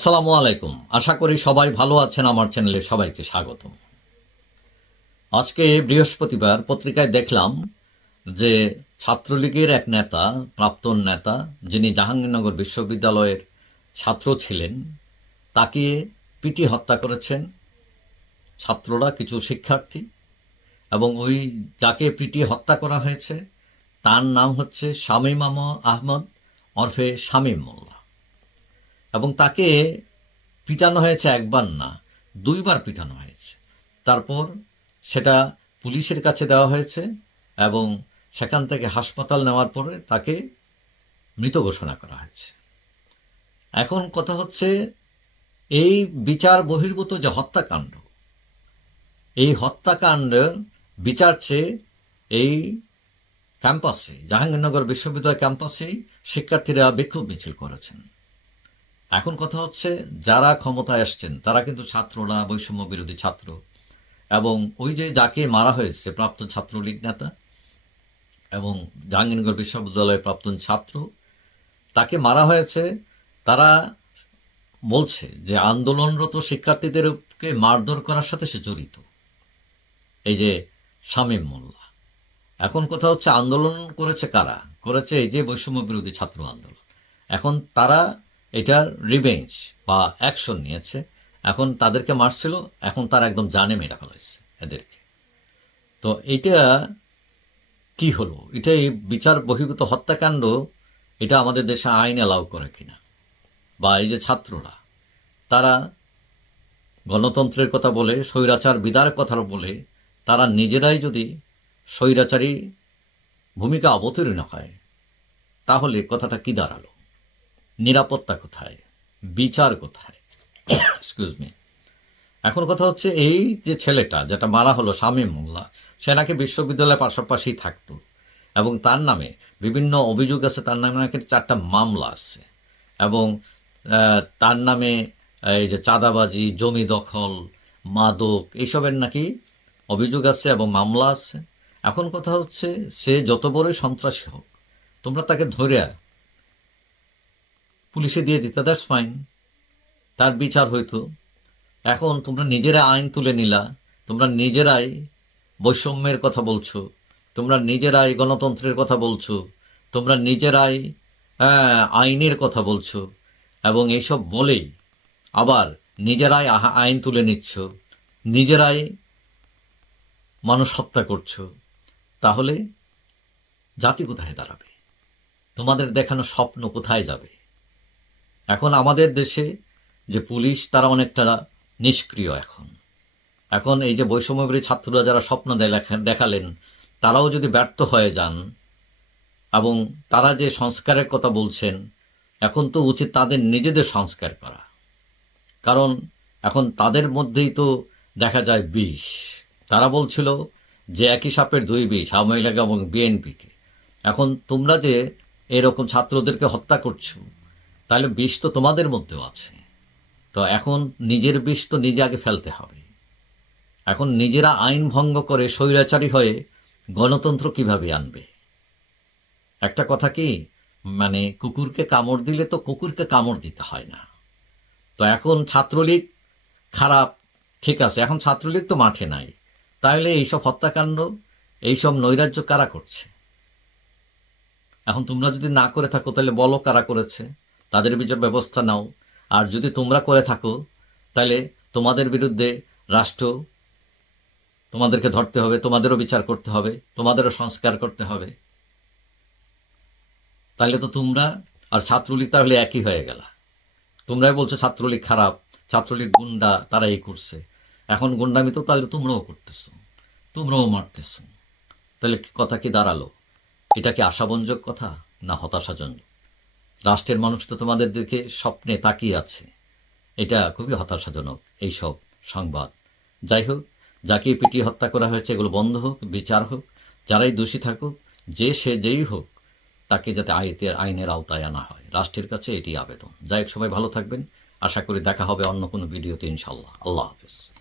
আসসালামু আলাইকুম। আশা করি সবাই ভালো আছেন, আমার চ্যানেলে সবাইকে স্বাগতম। আজকে বৃহস্পতিবার পত্রিকায় দেখলাম যে ছাত্রলীগের এক নেতা, প্রাক্তন নেতা, যিনি জাহাঙ্গীরনগর বিশ্ববিদ্যালয়ের ছাত্র ছিলেন, তাকে পিটি হত্যা করেছেন। ছাত্ররা কিছু শিক্ষার্থী এবং ওই যাকে পিটি হত্যা করা হয়েছে, তার নাম হচ্ছে শামীম আহমদ ওরফে শামীম মোল্লা। এবং তাকে পিটানো হয়েছে একবার না, দুইবার পিটানো হয়েছে। তারপর সেটা পুলিশের কাছে দেওয়া হয়েছে এবং সেখান থেকে হাসপাতাল নেওয়ার পরে তাকে মৃত ঘোষণা করা হয়েছে। এখন কথা হচ্ছে, এই বিচার বহির্ভূত যে হত্যাকাণ্ড, এই হত্যাকাণ্ডের বিচার চেয়ে এই ক্যাম্পাসে, জাহাঙ্গীরনগর বিশ্ববিদ্যালয় ক্যাম্পাসেই শিক্ষার্থীরা বিক্ষোভ মিছিল করেছেন। এখন কথা হচ্ছে, যারা ক্ষমতায় আসছেন, তারা কিন্তু ছাত্ররা বৈষম্য বিরোধী ছাত্র। এবং ওই যে যাকে মারা হয়েছে, প্রাপ্ত ছাত্রলীগ নেতা এবং জাহাঙ্গীরনগর বিশ্ববিদ্যালয়ের প্রাপ্তন ছাত্র, তাকে মারা হয়েছে, তারা বলছে যে আন্দোলনরত শিক্ষার্থীদেরকে মারধর করার সাথে সে জড়িত। এই যে শামীম মোল্লা। এখন কথা হচ্ছে, আন্দোলন করেছে কারা? করেছে এই যে বৈষম্য বিরোধী ছাত্র আন্দোলন। এখন তারা এটার রিভেঞ্জ বা অ্যাকশন নিয়েছে। এখন তাদেরকে মারছিল, এখন তারা একদম জানে মেরা ফেলাইছে এদেরকে। তো এটা কি হলো? এটা এই বিচার বহির্ভূত হত্যাকাণ্ড, এটা আমাদের দেশে আইন অ্যালাউ করে কিনা? বা এই যে ছাত্ররা, তারা গণতন্ত্রের কথা বলে, স্বৈরাচার বিদার কথা বলে, তারা নিজেরাই যদি স্বৈরাচারী ভূমিকা অবতীর্ণ হয়, তাহলে কথাটা কি দাঁড়াল? নিরাপত্তা কোথায়? বিচার কোথায়? এক্সকিউজ মি এখন কথা হচ্ছে এই যে ছেলেটা যেটা মারা হলো শামীম মোল্লা, সে নাকি বিশ্ববিদ্যালয়ের পাশাপাশি থাকতো এবং তার নামে বিভিন্ন অভিযোগ আছে, তার নামে নাকি চারটা মামলা আছে এবং তার নামে এই যে চাঁদাবাজি, জমি দখল, মাদক এইসবের নাকি অভিযোগ আছে এবং মামলা আছে। এখন কথা হচ্ছে সে যত বড়ই সন্ত্রাসী হোক, তোমরা তাকে ধরে পুলিশে দিয়ে দিতে দ্যাটস ফাইন তার বিচার হইতো। এখন তোমরা নিজেরা আইন তুলে নিলা, তোমরা নিজেরাই বৈষম্যের কথা বলছো, তোমরা নিজেরাই গণতন্ত্রের কথা বলছো, তোমরা নিজেরাই আইনের কথা বলছো, এবং এইসব বলেই আবার নিজেরাই আইন তুলে নিচ্ছ, নিজেরাই মানুষ হত্যা করছ। তাহলে জাতি কোথায় দাঁড়াবে? তোমাদের দেখানো স্বপ্ন কোথায় যাবে? এখন আমাদের দেশে যে পুলিশ, তারা অনেকটা নিষ্ক্রিয় এখন। এখন এই যে বৈষম্যবিরোধী ছাত্ররা যারা স্বপ্ন দেখালেন, তারাও যদি ব্যর্থ হয়ে যান, এবং তারা যে সংস্কারের কথা বলছেন, এখন তো উচিত তাদের নিজেদের সংস্কার করা। কারণ এখন তাদের মধ্যেই তো দেখা যায় বিষ। তারা বলছিল যে একই সাপের দুই বিষ, আওয়ামী লীগ এবং বিএনপিকে। এখন তোমরা যে এরকম ছাত্রদেরকে হত্যা করছ তাহলে বিষ তো তোমাদের মধ্যেও আছে। তো এখন নিজের বিষ তো নিজে আগে ফেলতে হবে। এখন নিজেরা আইন ভঙ্গ করে স্বৈরাচারী হয়ে গণতন্ত্র কীভাবে আনবে? একটা কথা কি মানে কুকুরকে কামড় দিলে তো কুকুরকে কামড় দিতে হয় না। তো এখন ছাত্রলীগ খারাপ, ঠিক আছে, এখন ছাত্রলীগ তো মাঠে নাই। তাহলে এইসব হত্যাকাণ্ড, এইসব নৈরাজ্য কারা করছে? এখন তোমরা যদি না করে থাকো, তাহলে বলো কারা করেছে? তাদের বিচার ব্যবস্থা নাও। আর যদি তোমরা করে থাকো, তাহলে তোমাদের বিরুদ্ধে রাষ্ট্র তোমাদেরকে ধরতে হবে, তোমাদেরও বিচার করতে হবে, তোমাদেরও সংস্কার করতে হবে। তাহলে তো তোমরা আর ছাত্রলীগ তাহলে একই হয়ে গেল। তোমরাই বলছো ছাত্রলীগ খারাপ, ছাত্রলীগ গুন্ডা, তারা এই করছে। এখন গুন্ডামি তো তাহলে তোমরাও করতেছো, তোমরাও মারতেছো। তাহলে কথা কি দাঁড়াল? এটা কি আশাবঞ্জক কথা না হতাশাজনক? রাষ্ট্রের মানুষ তো তোমাদের দিকে স্বপ্নে তাকিয়ে আছে। এটা খুবই হতাশাজনক এই সব সংবাদ। যাই হোক যাকে পিটিয়ে হত্যা করা হয়েছে, এগুলো বন্ধ হোক, বিচার হোক, যারাই দোষী থাকুক, যে সে যেই হোক, তাকে যাতে আইতের আইনের আওতায় আনা হয়। রাষ্ট্রের কাছে এটি আবেদন। যাই হোক, সবাই ভালো থাকবেন। আশা করি দেখা হবে অন্য কোনো ভিডিওতে ইনশাল্লাহ আল্লাহ হাফিজ।